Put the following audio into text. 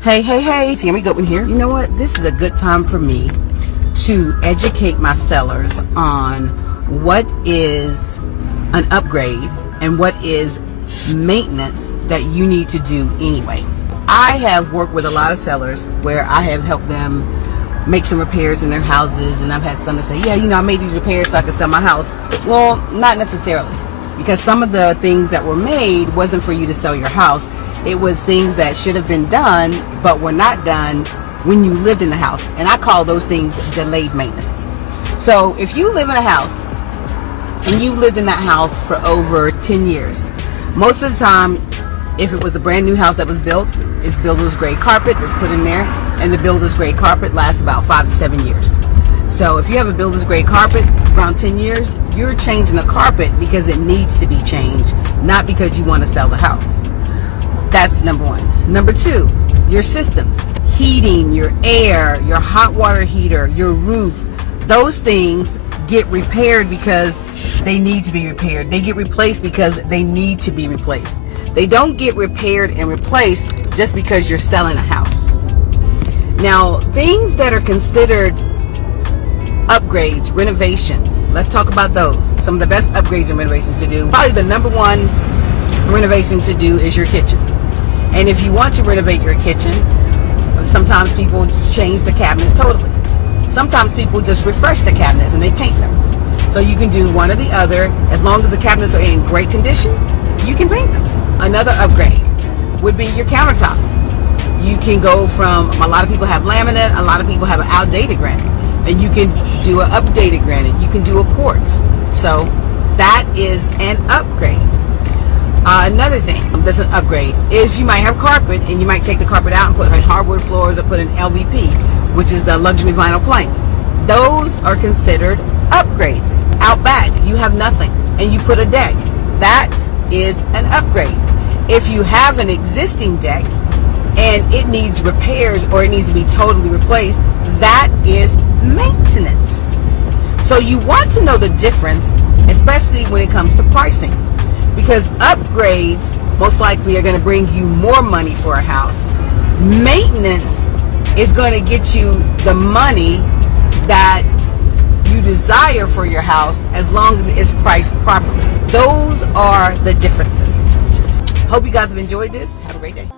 Hey, Tami Goodwin here. You know what? This is a good time for me to educate my sellers on what is an upgrade and what is maintenance that you need to do anyway. I have worked with a lot of sellers where I have helped them make some repairs in their houses, and I've had some that say, yeah, I made these repairs so I could sell my house. Well, not necessarily, because some of the things that were made wasn't for you to sell your house. It was things that should have been done but were not done when you lived in the house, and I call those things delayed maintenance. So if you live in a house and you lived in that house for over 10 years, most of the time, if it was a brand new house that was built, it's builder's grade carpet that's put in there, and the builder's grade carpet lasts about 5 to 7 years. So if you have a builder's grade carpet around 10 years, you're changing the carpet because it needs to be changed, not because you want to sell the house. That's number one. Number two, your systems, heating, your air, your hot water heater, your roof, those things get repaired because they need to be repaired. They get replaced because they need to be replaced. They don't get repaired and replaced just because you're selling a house. Now, things that are considered upgrades, renovations, let's talk about those. Some of the best upgrades and renovations to do. Probably the number one renovation to do is your kitchen. And if you want to renovate your kitchen, sometimes people change the cabinets totally. Sometimes people just refresh the cabinets and they paint them. So you can do one or the other. As long as the cabinets are in great condition, you can paint them. Another upgrade would be your countertops. You can go from, a lot of people have laminate, a lot of people have an outdated granite, and you can do an updated granite. You can do a quartz. So that is an upgrade. Another thing that's an upgrade is you might have carpet, and you might take the carpet out and put in hardwood floors or put in LVP, which is the luxury vinyl plank. Those are considered upgrades. Out back, you have nothing, and you put a deck. That is an upgrade. If you have an existing deck and it needs repairs or it needs to be totally replaced, that is maintenance. So you want to know the difference, especially when it comes to pricing, because upgrades most likely are going to bring you more money for a house. Maintenance is going to get you the money that you desire for your house as long as it's priced properly. Those are the differences. Hope you guys have enjoyed this. Have a great day.